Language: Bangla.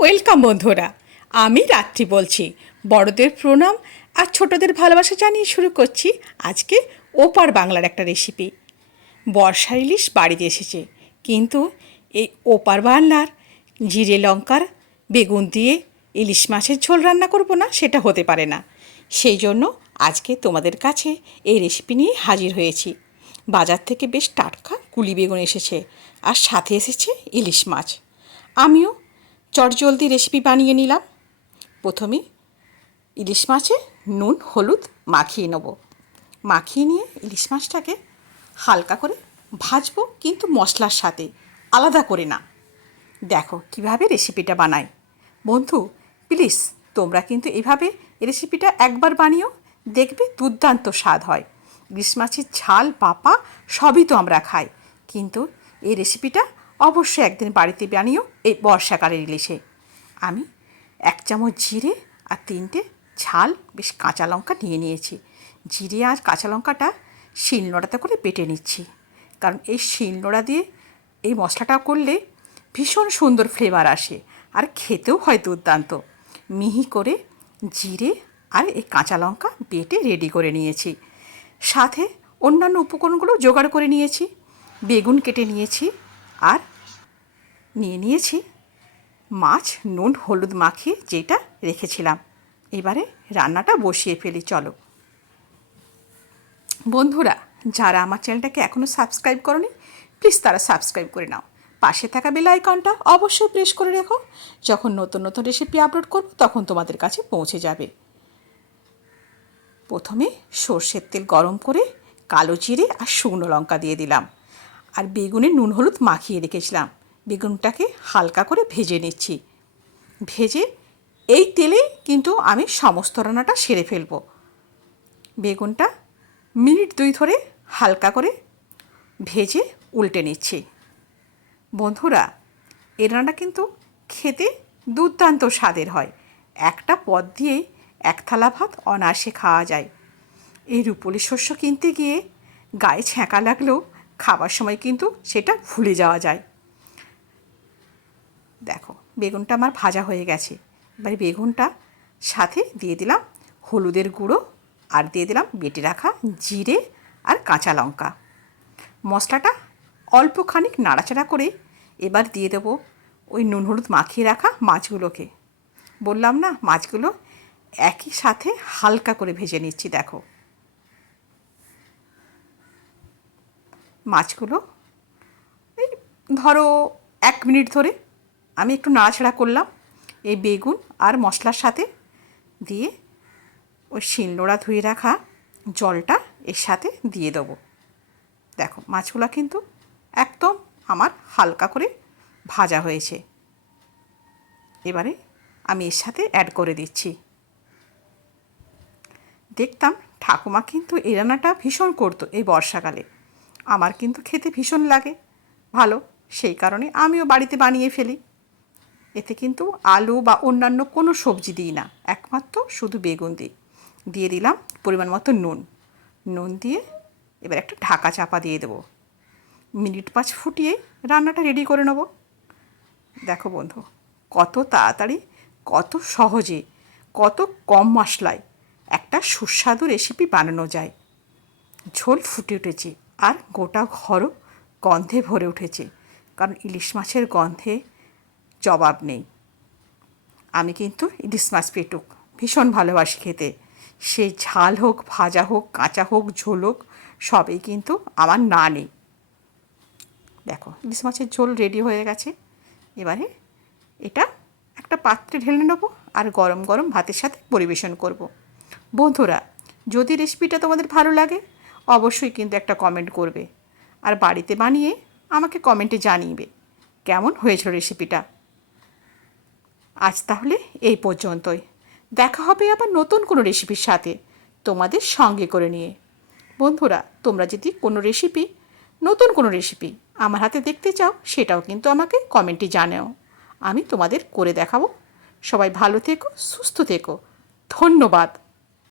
ওয়েলকাম বন্ধুরা, আমি রাত্রি বলছি। বড়দের প্রণাম আর ছোটদের ভালোবাসা জানিয়ে শুরু করছি আজকে ওপার বাংলার একটা রেসিপি। বর্ষা ইলিশ বাড়িতে এসেছে, কিন্তু এই ওপার বাংলার জিরে লঙ্কার বেগুন দিয়ে ইলিশ মাছের ঝোল রান্না করব না, সেটা হতে পারে না। সেই জন্য আজকে তোমাদের কাছে এই রেসিপি নিয়ে হাজির হয়েছি। বাজার থেকে বেশ টাটকা কুলি বেগুন এসেছে, আর সাথে এসেছে ইলিশ মাছ। আমিও চটজলদি রেসিপি বানিয়ে নিলাম। প্রথমে ইলিশ মাছে নুন হলুদ মাখিয়ে নেব। মাখিয়ে নিয়ে ইলিশ মাছটাকে হালকা করে ভাজবো, কিন্তু মশলার সাথে, আলাদা করে না। দেখো কিভাবে রেসিপিটা বানাই। বন্ধু, প্লিজ তোমরা কিন্তু এভাবে রেসিপিটা একবার বানিও, দেখবে দুর্দান্ত স্বাদ হয়। ইলিশ মাছের ঝাল পাপা সবই তো আমরা খাই, কিন্তু এই রেসিপিটা অবশ্যই একদিন বাড়িতে বানিও এই বর্ষাকালের ইলিশে। আমি 1 চামচ জিরে আর 3টে ঝাল বেশ কাঁচা লঙ্কা নিয়ে নিয়েছি। জিরে আর কাঁচা লঙ্কাটা শিলনোড়াতে করে বেটে নিচ্ছি, কারণ এই শিলনোড়া দিয়ে এই মশলাটা করলে ভীষণ সুন্দর ফ্লেভার আসে, আর খেতেও হয় দুর্দান্ত। মিহি করে জিরে আর এই কাঁচা লঙ্কা বেটে রেডি করে নিয়েছি। সাথে অন্যান্য উপকরণগুলো জোগাড় করে নিয়েছি। বেগুন কেটে নিয়েছি, আর নিয়ে নিয়েছি মাছ নুন হলুদ মাখিয়ে যেটা রেখেছিলাম। এবারে রান্নাটা বসিয়ে ফেলি, চলো। বন্ধুরা, যারা আমার চ্যানেলটাকে এখনও সাবস্ক্রাইব করনি, প্লিজ তারা সাবস্ক্রাইব করে নাও। পাশে থাকা বেল আইকনটা অবশ্যই প্রেস করে রেখো। যখন নতুন নতুন রেসিপি আপলোড করব তখন তোমাদের কাছে পৌঁছে যাবে। প্রথমে সর্ষের তেল গরম করে কালো জিরে আর শুকনো লঙ্কা দিয়ে দিলাম, আর বেগুনে নুন হলুদ মাখিয়ে রেখেছিলাম। বেগুনটাকে হালকা করে ভেজে নিচ্ছি। ভেজে এই তেলেই কিন্তু আমি সমস্ত রান্নাটা সেরে ফেলবো। বেগুনটা মিনিট 2 ধরে হালকা করে ভেজে উল্টে নিচ্ছি। বন্ধুরা, এই রান্নাটা কিন্তু খেতে দুর্দান্ত স্বাদের হয়। একটা পদ দিয়েই 1 থালা ভাত অনায়াসে খাওয়া যায়। এই রুপোলি শস্য কিনতে গিয়ে গায়ে ছ্যাঁকা লাগলেও খাবার সময় কিন্তু সেটা ভুলে যাওয়া যায়। দেখো বেগুনটা আমার ভাজা হয়ে গেছে। এবারে বেগুনটা সাথে দিয়ে দিলাম হলুদের গুঁড়ো, আর দিয়ে দিলাম বেটে রাখা জিরে আর কাঁচা লঙ্কা। মশলাটা অল্প খানিক নাড়াচাড়া করে এবার দিয়ে দেবো ওই নুন হলুদ মাখিয়ে রাখা মাছগুলোকে। বললাম না, মাছগুলো একই সাথে হালকা করে ভেজে নিচ্ছি। দেখো মাছগুলো এই ধরো 1 মিনিট ধরে আমি একটু নাড়াচাড়া করলাম। এই বেগুন আর মশলার সাথে দিয়ে ওই শিলনোড়া ধুয়ে রাখা জলটা এর সাথে দিয়ে দেবো। দেখো মাছগুলো কিন্তু একদম আমার হালকা করে ভাজা হয়েছে। এবারে আমি এর সাথে অ্যাড করে দিচ্ছি। দেখতাম ঠাকুমা কিন্তু এই রান্নাটা ভীষণ করতো এই বর্ষাকালে। আমার কিন্তু খেতে ভীষণ লাগে ভালো, সেই কারণে আমিও বাড়িতে বানিয়ে ফেলি। এতে কিন্তু আলু বা অন্যান্য কোনো সবজি দিই না, একমাত্র শুধু বেগুন দিই। দিয়ে দিলাম পরিমাণ মতো নুন দিয়ে এবার একটা ঢাকা চাপা দিয়ে দেবো। মিনিট 5 ফুটিয়ে রান্নাটা রেডি করে নেব। দেখো বন্ধু, কত তাড়াতাড়ি, কত সহজে, কত কম মশলায় একটা সুস্বাদু রেসিপি বানানো যায়। ঝোল ফুটে উঠেছে, আর গোটা ঘরও গন্ধে ভরে উঠেছে, কারণ ইলিশ মাছের গন্ধে জবাব নেই। আমি কিন্তু ইলিশ মাছ পেটুক ভীষণ ভালোবাসি খেতে। সে ঝাল হোক, ভাজা হোক, কাঁচা হোক, ঝোল হোক, সবই কিন্তু আমার না নেই। দেখো ইলিশ মাছের ঝোল রেডি হয়ে গেছে। এবারে এটা একটা পাত্রে ঢেলে নেবো, আর গরম গরম ভাতের সাথে পরিবেশন করব। বন্ধুরা, যদি রেসিপিটা তোমাদের ভালো লাগে অবশ্যই কিন্তু একটা কমেন্ট করবে, আর বাড়িতে বানিয়ে আমাকে কমেন্টে জানিয়ে কেমন হয়েছিল রেসিপিটা। আজ তাহলে এই পর্যন্তই। দেখা হবে আবার নতুন কোনো রেসিপির সাথে তোমাদের সঙ্গে করে নিয়ে। বন্ধুরা, তোমরা যদি কোনো রেসিপি, নতুন কোনো রেসিপি আমার হাতে দেখতে চাও, সেটাও কিন্তু আমাকে কমেন্টে জানাও, আমি তোমাদের করে দেখাবো। সবাই ভালো থেকো, সুস্থ থেকো। ধন্যবাদ।